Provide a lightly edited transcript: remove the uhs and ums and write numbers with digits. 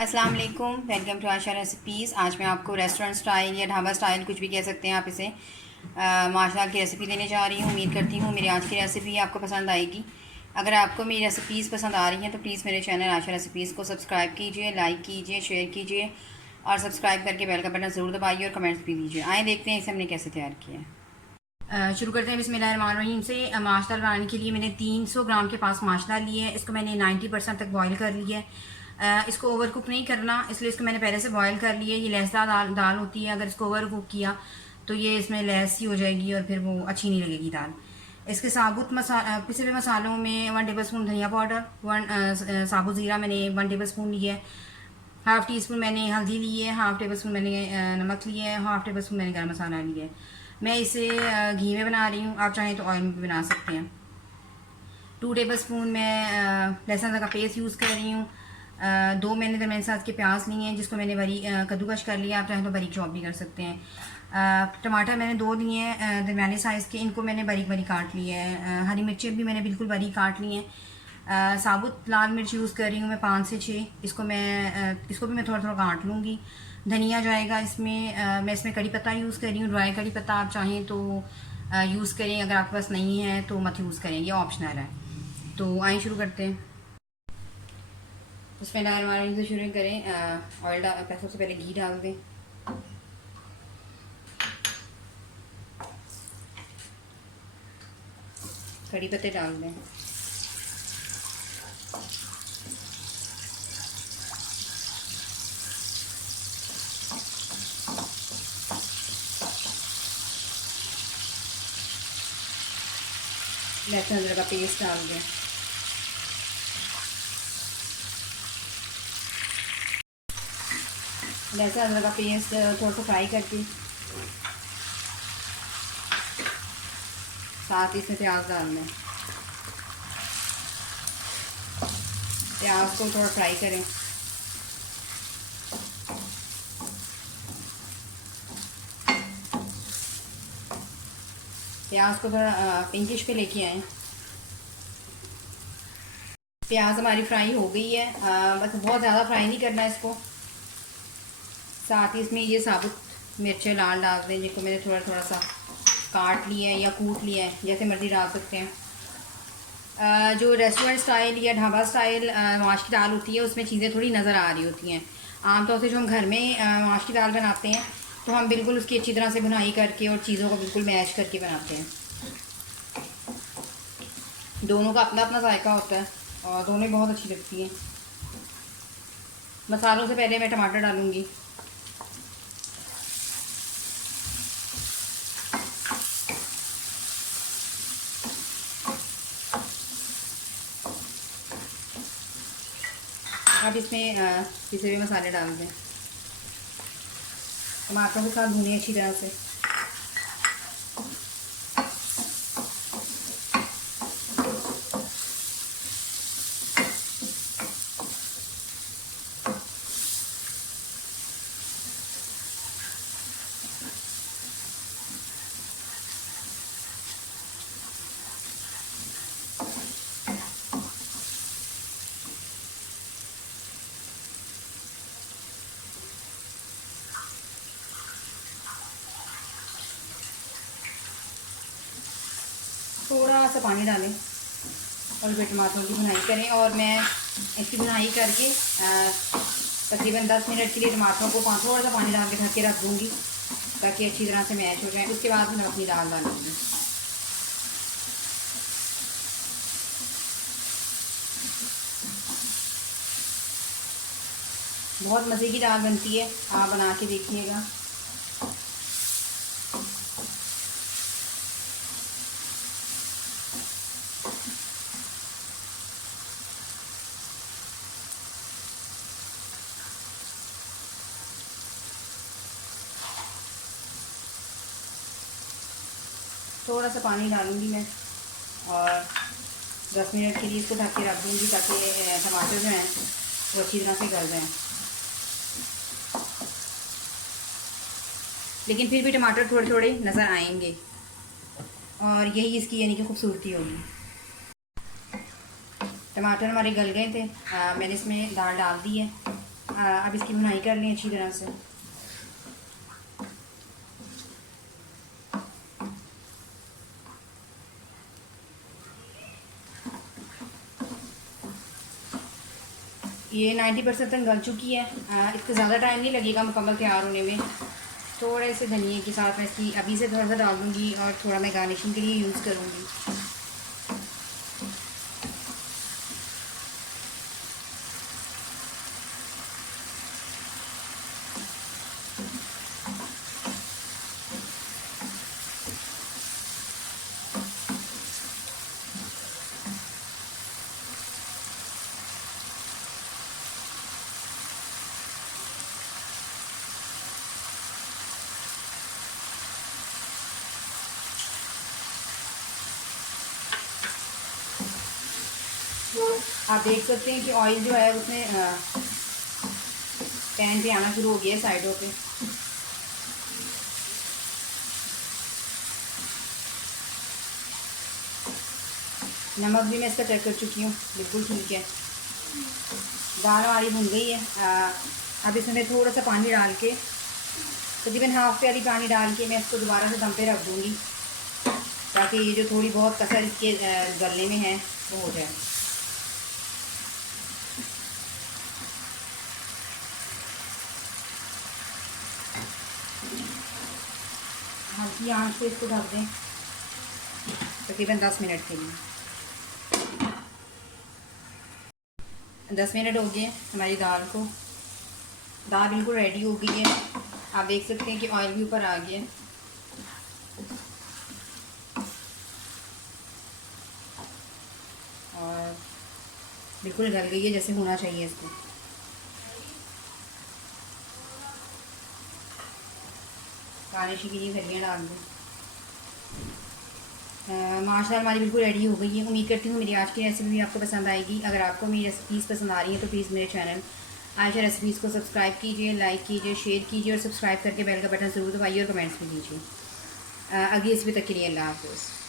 अस्सलाम वालेकुम, welcome to Asha recipes. आज मैं आपको रेस्टोरेंट स्टाइल या ढाबा स्टाइल कुछ भी कह सकते हैं आप इसे, माशाल्लाह की रेसिपी देने जा रही हूँ। उम्मीद करती हूँ मेरी आज की रेसिपी आपको पसंद आएगी। अगर आपको मेरी रेसिपीज़ पसंद आ रही हैं तो प्लीज़ मेरे चैनल आशा रेसिपीज़ को सब्सक्राइब कीजिए, लाइक कीजिए, शेयर कीजिए और सब्सक्राइब करके बेल का बटन ज़रूर दबाइए और कमेंट्स भी दीजिए। आए देखते हैं इसे हमने कैसे तैयार किया है। शुरू करते हैं बिस्मिल्लाहिर्रहमानिर्रहीम से। माशा बनाने के लिए मैंने 300 ग्राम के पास माशा लिया है। इसको मैंने 90% तक बॉईल कर लिया है। इसको ओवर कुक नहीं करना, इसलिए इसको मैंने पहले से बॉईल कर लिया है। ये लहसदार दाल होती है, अगर इसको ओवर कुक किया तो ये इसमें लहस सी हो जाएगी और फिर वो अच्छी नहीं लगेगी दाल। इसके साबुत पिसे हुए मसालों में 1 टेबल स्पून धनिया पाउडर, 1 साबुत ज़ीरा मैंने 1 टेबल स्पून लिया है, हाफ़ टी स्पून मैंने हल्दी ली है, हाफ़ टेबल स्पून मैंने नमक लिया है, हाफ़ टेबल स्पून मैंने गर्म मसाला लिया है। मैं इसे घी में बना रही हूँ, आप चाहें तो ऑयल में भी बना सकते हैं। 2 टेबल स्पून मैं लहसुन का पेस्ट यूज़ कर रही हूँ। 2 मैंने दरमियाने साइज़ के प्याज लिए हैं जिसको मैंने कद्दूकश कर लिया, आप चाहें तो बारीक चॉप भी कर सकते हैं। टमाटर मैंने 2 लिए हैं दरमियाने साइज़ के, इनको मैंने बारीक बारीक काट लिया है। हरी मिर्चें भी मैंने बिल्कुल बारीक काट ली हैं। साबुत लाल मिर्च यूज़ कर रही हूँ मैं 5 से 6। इसको भी मैं थोड़ा थोड़ा काट लूँगी। धनिया जाएगा इसमें। मैं इसमें कड़ी पत्ता यूज़ कर रही हूँ, ड्राई कड़ी पत्ता, आप चाहें तो यूज़ करें, अगर आपके पास नहीं है तो मत यूज़ करें, ये ऑप्शनल है। तो आइए शुरू करते हैं। उसमें डाल से शुरू करें। ऑयल डाल, सबसे पहले घी डाल दें। कड़ी पत्ते डाल दें। लहसुन अदरक का पेस्ट डाल दें। लहसुन अदरक का पेस्ट थोड़ा सा फ्राई करके साथ ही इसमें प्याज डाल दें। प्याज को थोड़ा फ्राई करें। प्याज को थोड़ा पिंकिश पे लेके आए। प्याज हमारी फ्राई हो गई है, बस बहुत ज़्यादा फ्राई नहीं करना है इसको। साथ ही इसमें ये साबुत मिर्चें लाल डाल दें, जिनको मैंने थोड़ा थोड़ा सा काट लिया है या कूट लिया है, जैसे मर्ज़ी डाल सकते हैं। जो रेस्टोरेंट स्टाइल या ढाबा स्टाइल माश की दाल होती है उसमें चीज़ें थोड़ी नज़र आ रही होती हैं। आमतौर से जो हम घर में माश की दाल बनाते हैं तो हम बिल्कुल उसकी अच्छी तरह से बुनाई करके और चीज़ों को बिल्कुल मैश करके बनाते हैं। दोनों का अपना अपना जायका होता है और दोनों ही बहुत अच्छी लगती हैं। मसालों से पहले मैं टमाटर डालूँगी। अब इसमें पिसे हुए मसाले डाल दें। टमाटरों के साथ भूनें अच्छी तरह से। थोड़ा सा पानी डालें और फिर टमाटरों की भुनाई करें। और मैं इसकी भुनाई करके तकरीबन 10 मिनट के लिए टमाटरों को थोड़ा सा पानी डाल के ढक के रख दूँगी ताकि अच्छी तरह से मैश हो जाए। उसके बाद मैं अपनी दाल डालूँगी। बहुत मज़े की दाल बनती है, आप बना के देखिएगा। थोड़ा सा पानी डालूँगी मैं और 10 मिनट के लिए इसको ढक के रख दूँगी ताकि टमाटर जो हैं वो अच्छी तरह से गल जाएँ। लेकिन फिर भी टमाटर थोड़े थोड़े नज़र आएंगे और यही इसकी यानी कि खूबसूरती होगी। टमाटर हमारे गल गए थे, मैंने इसमें दाल डाल दी है। अब इसकी भुनाई कर लें अच्छी तरह से। ये 90% तक गल चुकी है। इसको ज़्यादा टाइम नहीं लगेगा मुकम्मल तैयार होने में। थोड़े से धनिए के साथ मैं इसकी अभी से थोड़ा सा डाल दूँगी और थोड़ा मैं गार्निशिंग के लिए यूज़ करूँगी। आप देख सकते हैं कि ऑयल जो है उसमें पैन पे आना शुरू हो गया है साइडों पे। नमक भी मैं इसका चेक कर चुकी हूँ, बिल्कुल ठीक है। दाल हमारी भुन गई है। अब इसमें मैं थोड़ा सा पानी डाल के, तकरीबन हाफ प्याली पानी डाल के मैं इसको दोबारा से दम पे रख दूँगी, ताकि ये जो थोड़ी बहुत कसर इसके गलने में है वो हो जाए। हल्की आंच पे इसको ढक दें तकरीबन 10 मिनट के लिए। 10 मिनट हो गए हमारी दाल को। दाल बिल्कुल रेडी हो गई है। आप देख सकते हैं कि ऑयल भी ऊपर आ गया है। और बिल्कुल गल गई है जैसे होना चाहिए इसको। गार्निशिंग के लिए धनिया डाल दूँ। माशाल्लाह हमारी बिल्कुल रेडी हो गई है। उम्मीद करती हूँ मेरी आज की रेसिपी भी आपको पसंद आएगी। अगर आपको मेरी रेसिपीज़ पसंद आ रही हैं तो प्लीज़ मेरे चैनल आयशा रेसिपीज़ को सब्सक्राइब कीजिए, लाइक कीजिए, शेयर कीजिए और सब्सक्राइब करके बेल का बटन ज़रूर दबाइए और कमेंट्स में दीजिए। अगली रेसिपी तक के लिए अल्लाह हाफ़िज़।